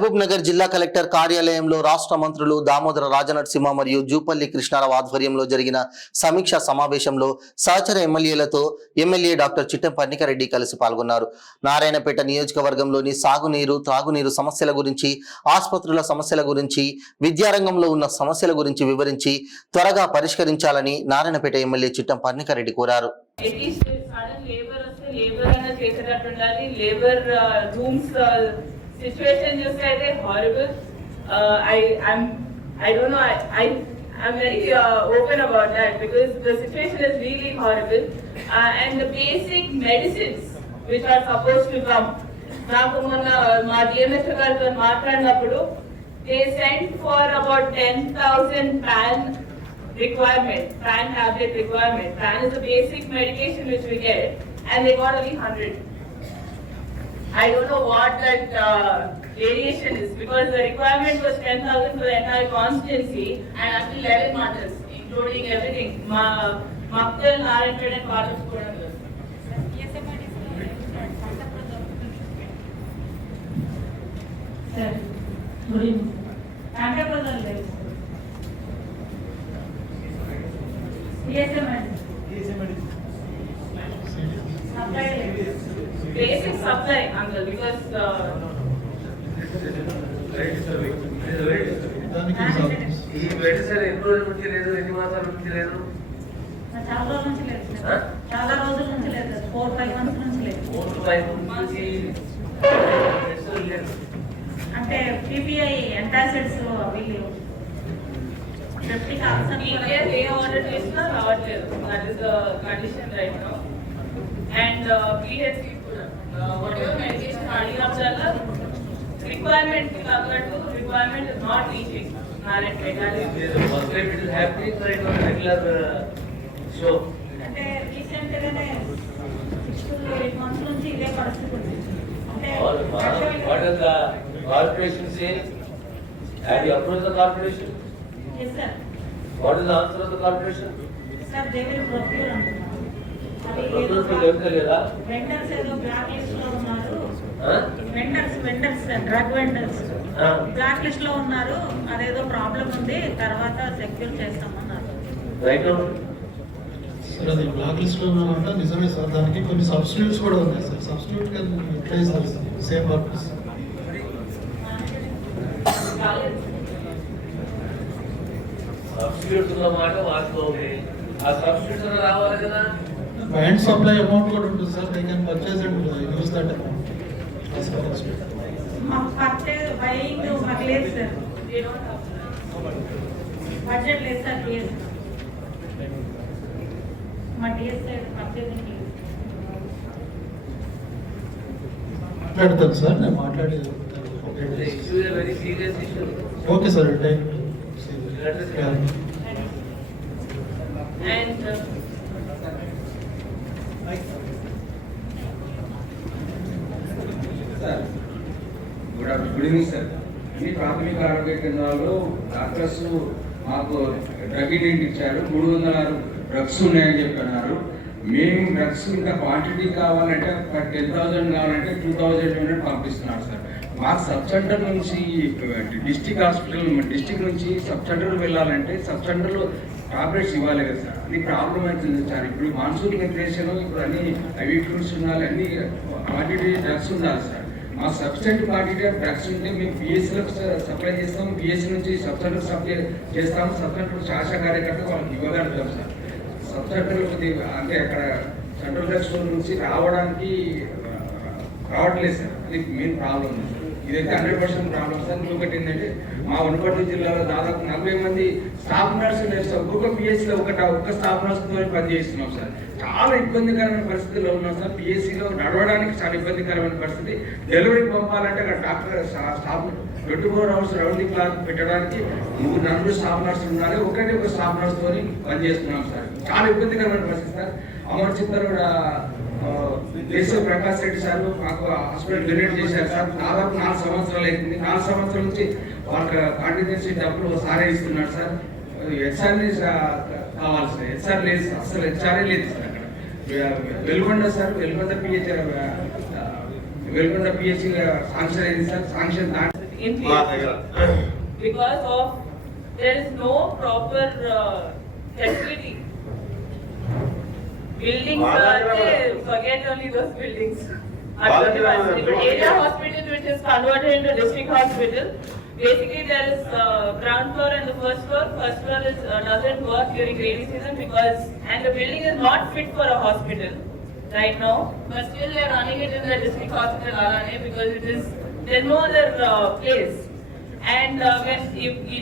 మహబూబ్ నగర్ జిల్లా కలెక్టర్ కార్యాలయంలో రాష్ట్ర మంత్రులు దామోదర రాజనరసింహ మరియు జూపల్లి కృష్ణారావు ఆధ్వర్యంలో జరిగిన సమీక్షా సమావేశంలో సహచర ఎమ్మెల్యేలతో ఎమ్మెల్యే డాక్టర్ చిట్టెం పర్ణికారెడ్డి కలిసి పాల్గొన్నారు. నారాయణపేట నియోజకవర్గంలోని సాగునీరు, త్రాగునీరు సమస్యల గురించి, ఆసుపత్రుల సమస్యల గురించి, విద్యారంగంలో ఉన్న సమస్యల గురించి వివరించి త్వరగా పరిష్కరించాలని నారాయణపేట ఎమ్మెల్యే చిట్టెం పర్ణికారెడ్డి కోరారు. Situation just said is horrible. I don't know. I'm very open about that because the situation is really horrible. And the basic medicines which are supposed to come. My DMS they sent for about 10,000 PAN requirement, PAN tablet requirement. PAN is the basic medication which we get, and they got only 100. I don't know what that variation is because the requirement was 10,000 for the entire constituency and until 11 matters, including everything. Maktal, Narayanpet and part of Kodangal. Sir, good evening. Basic supply, uncle, because చాలా రోజుల నుంచి లేదు 4-5 months నుంచి లేదు. 4-5 months అంటే PPI antacids వీళ్ళు ఏ ఆర్డర్ చేసినా రావట్లేదు. That is the condition right now. And PHC whatever medication అడిగినప్పుడల్లా requirement కి తగ్గట్టు requirement is not reaching. It is happening right on regular show. అంటే రీసెంట్ గానే 6-8 months నుంచి ఇదే పరిస్థితి ఉంది. అంటే what is the corporation saying? Have you approached the corporation? Yes sir. What is the answer of the corporation? Sir, they will procure అంటున్నారు. Vendors ఏదో blacklist లో ఉన్నారు. Vendors drug vendors blacklist లో ఉన్నారు. అదేదో ప్రాబ్లం ఉంది, తర్వాత సెక్యూర్ చేస్తామన్నారు. సార్ అది బ్లాక్ లిస్ట్ లో ఉన్నమాట నిజమే సార్. దానికి కొన్ని సబ్స్టిట్యూట్స్ కూడా ఉన్నాయి sir. Substitute can utilise same purpose. Substitutes అన్నమాట వాస్తవమే. ఆ సబ్స్టిట్యూట్స్ రావాలి కదా. బ్యాండ్ సప్లై అమౌంట్ కూడా ఉంటుంది sir. They can purchase and use that amount. Buying మాకు లేదు సార్. బడ్జెట్ లేదు సార్. డిఎస్ మా డిఎస్ పర్చేజింగ్ లేదు. మాట్లాడతాను సార్, నేను మాట్లాడి okay sir. Time good evening sir. అన్ని ప్రాథమిక ఆరోగ్య కేంద్రాల్లో డాక్టర్స్ మాకు డ్రగ్ ఇండెంట్ ఇచ్చారు. 306 డ్రగ్స్ ఉన్నాయని చెప్పన్నారు. మేము డ్రగ్స్ ఇంకా క్వాంటిటీ కావాలంటే 10,000 కావాలంటే 2,000 యూనిట్ పంపిస్తున్నారు సార్. మాకు సబ్ సెంటర్ నుంచి డిస్టిక్ హాస్పిటల్, డిస్టిక్ నుంచి సబ్ సెంటర్ వెళ్ళాలంటే సబ్ సెంటర్లో టాబ్లెట్స్ ఇవ్వాలి కదా సార్. అది ప్రాబ్లం అవుతుంది సార్. ఇప్పుడు మాన్సూన్ వెంకటేషన్, ఇప్పుడు అన్ని ఐవి ఫ్రూట్స్ ఉండాలి, అన్ని క్వాంటిటీ డ్రగ్స్ ఉండాలి సార్. మా సబ్స్టెంట్ క్వాంటిటీ ఆఫ్ డ్రగ్స్ ఉంటే మేము పిఎస్సీలకు సప్లై చేస్తాము. పిఎస్సీ నుంచి సబ్ సెంటర్ సప్లై చేస్తాము. సబ్ సెంటర్ శాఖ కార్యకర్త వాళ్ళకి ఇవ్వగలుగుతాం సార్. సబ్ సెంటర్ అంటే అక్కడ సెంట్రల్ డ్రగ్ స్టోర్ నుంచి రావట్లేదు సార్. అది మెయిన్ ప్రాబ్లం. ఇదైతే 100% ప్రాబ్లం సార్. ఇంకొకటి ఏంటంటే మా వనపర్తి జిల్లాలో దాదాపు 40 మంది స్టాఫ్ నర్సులు సార్. ఒక్కొక్క పిఎస్సీలో ఒక్క స్టాఫ్ నర్సుతో పనిచేస్తున్నాం సార్. చాలా ఇబ్బందికరమైన పరిస్థితుల్లో ఉన్నాం సార్. పిఎస్సీలో నడవడానికి చాలా ఇబ్బందికరమైన పరిస్థితి. డెలివరీకి పంపాలంటే అక్కడ doctor staff 24 hours round the clock పెట్టడానికి 3 స్టాఫ్ నర్సులు ఉండాలి. ఒక స్టాఫ్ నర్సుతో పనిచేస్తున్నాం సార్. చాలా ఇబ్బందికరమైన పరిస్థితి సార్. అమర్ చిత్తర్ దేశ ప్రకాష్ రెడ్డి సార్ మాకు హాస్పిటల్ డొనేట్ చేశారు సార్. దాదాపు 4 సంవత్సరాలు అవుతుంది. 4 సంవత్సరాల నుంచి వాళ్ళకి కాంటిజెన్సీ డబ్బులు సారే ఇస్తున్నాడు సార్. హెచ్ఆర్ని కావాలి సార్. హెచ్ఆర్ లేదు సార్, అసలు హెచ్ఆర్ఏ లేదు సార్. అక్కడ వెలుగొండ సార్, వెలుగొండ పిహెచ్ శాంక్షన్ అయింది సార్. శాంక్షన్ దాటి in PHC. Because of there is no proper facility. Buildings, forget only those buildings. Area hospital which is converted into district hospital. Basically there is ground floor and the first floor. First floor is doesn't work during rainy season because and the building is not fit for a hospital right now. But still they are running it in the district hospital Alane because it is there's no other place. And when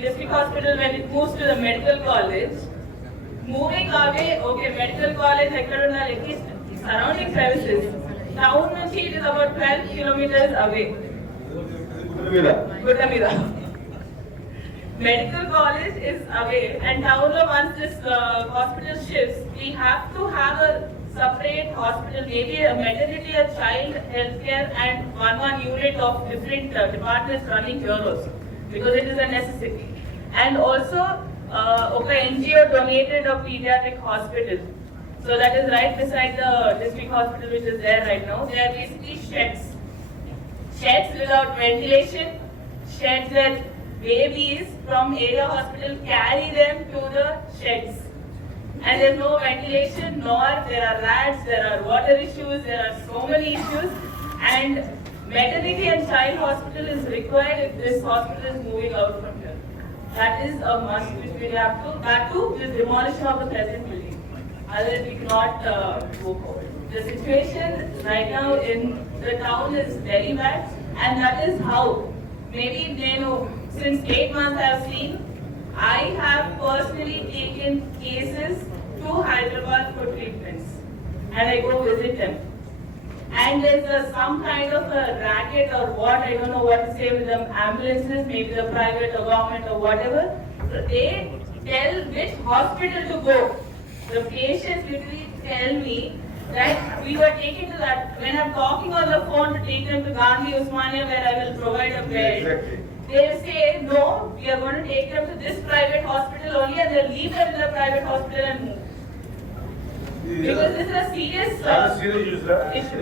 district hospital when it moves to the medical college, moving away, okay, medical college ekkada at least surrounding premises. Town nunchi it is about 12 kilometers away. Gudamida. Medical college is away, and town lo once this hospital shifts, we have to have a separate hospital, maybe a maternity, a child healthcare, and one unit of different departments running here also, because it is a necessity. And also, NGO donated a pediatric hospital. So that is right beside the district hospital which is there right now. They are basically sheds. Sheds without ventilation, sheds that babies from area hospital carry them to the sheds. And there is no ventilation, nor there are rats, there are water issues, there are so many issues. And maternity and child hospital is required if this hospital is moving out from here. That is a must which we have to, that too is demolition of the present building. Otherwise we cannot go forward. The situation right now in the town is very bad, and that is how maybe since 8 months I have seen, I have personally taken cases to Hyderabad for treatments, and I go visit them. And there's some kind of a racket or what, I don't know what to say with the ambulances, maybe the private or government or whatever. They tell which hospital to go. The patients literally tell me that we were taken to that, when I'm talking on the phone to take them to Gandhi Usmania where I will provide a bed, they say, no, we are going to take them to this private hospital only, and they'll leave them in the private hospital and move. Because this is a serious issue.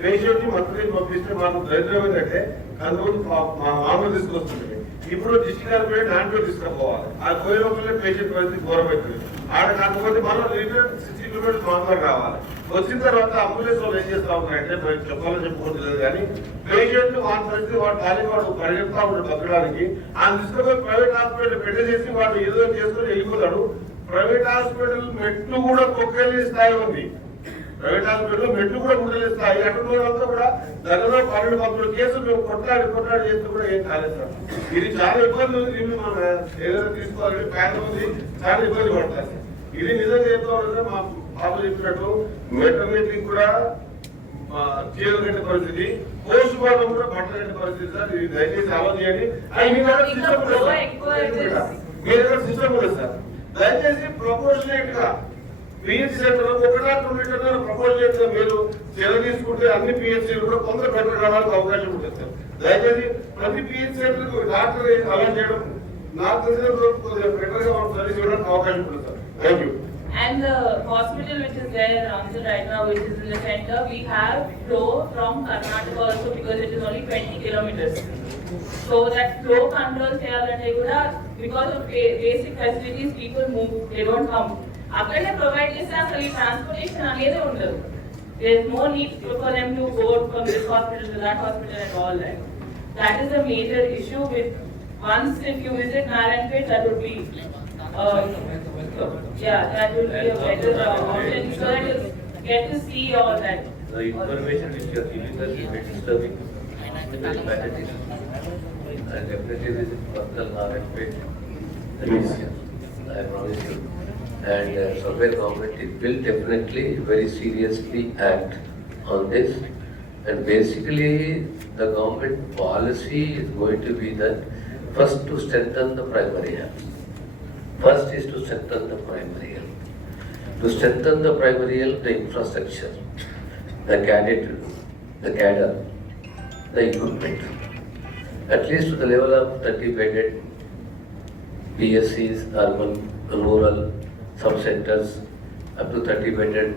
Patient ని మంత్లీ పంపిస్తే మాకు దరిద్రం ఏంటంటే అందులో మామూలు తీసుకొస్తుంది. ఇప్పుడు district corporate దాంట్లో తీసుకుపోవాలి. ఆ పోయే లోపలే పేషెంట్ పరిస్థితి ఘోరం అవుతుంది. ఆడ కాకపోతే మనం రిటర్న్ 60 కిలోమీటర్స్ మామూలుగా రావాలి. వచ్చిన తర్వాత అంబులెన్స్ వాళ్ళు ఏం చేస్తా ఉన్నారంటే చెప్పాలని చెప్పుకోవట్లేదు కానీ పేషెంట్ వాళ్ళ పరిస్థితి వాడు ఖాళీ వాడు పరిగెత్తా ఉంటాడు బతకడానికి. ఆయన తీసుకుపోయి ప్రైవేట్ హాస్పిటల్ పెట్టేసేసి వాడు ఏదో చేసుకొని వెళ్ళిపోతాడు. ప్రైవేట్ హాస్పిటల్ మెట్లు కూడా కొక్కేళ్ళ స్థాయి ఉంది. ప్రైవేట్ హాస్పిటల్ మెట్లు కూడా గుడ్డలిస్తాయి. అటువైపు కూడా దగ్గర 12-13 కేసులు మేము కొట్లాడి చేస్తే కూడా ఏం కాలేదు సార్. ఇది చాలా ఇబ్బంది ఉంది. దీన్ని మనం ఏదైనా తీసుకోవాలంటే పేద ఉంది చాలా ఇబ్బంది పడతారు. ఇది నిజంగా చెప్తా మా బాబు చెప్పినట్టు మెటర్నిటీ కూడా చేయగలిగే పరిస్థితి, పోస్ట్ మార్టం కూడా పట్టగలిగే పరిస్థితి సార్. ఇది దయచేసి ఆలోచన చేయండి. మీ దగ్గర సిస్టమ్ కూడా సార్ దయచేసి ప్రపోర్షనేట్ గా పిహెచ్ సెంటర్ 1-2 లీటర్ల ప్రపోర్షనేట్ గా మీరు చర్య తీసుకుంటే అన్ని పిహెచ్సీలు కూడా కొందరు బెటర్ కావడానికి అవకాశం ఉంటుంది సార్. దయచేసి ప్రతి పిహెచ్ సెంటర్ కు డాక్టర్ అలాట్ చేయడం నాకు తెలిసిన కొద్దిగా బెటర్ గా సర్వీస్ ఇవ్వడానికి అవకాశం ఉంటుంది sir. Thank you. And the hospital which is there right now, which is in the center, we have flow from Karnataka also because it is only 20 kilometers. So that flow control cheyalante kuda because of basic facilities people move, they don't come. Akkade provide cheste asalu transportation anede undadu. There is no need for them to go from this hospital to that hospital and all that. That is a major issue with once if you visit Narayanpet, that would be that will be a better option so that you get to see all that. The information which you are giving us is very disturbing. Very pathetic. I definitely visit Bakal Narayanpet. I promise you. And somewhere government will definitely very seriously act on this. And basically the government policy is going to be that first to strengthen the primary health. First is to strengthen the primary health. To strengthen the primary health, the infrastructure, the cadre, the equipment, at least to the level of 30-bedded PSCs, urban, rural, sub-centers, up to 30-bedded.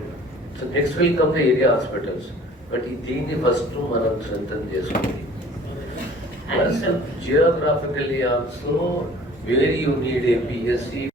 So next will come the area hospitals. But దీన్ని ఫస్ట్ మనం strengthen చేసుకోవాలి. Plus, geographically also, where you need a PSC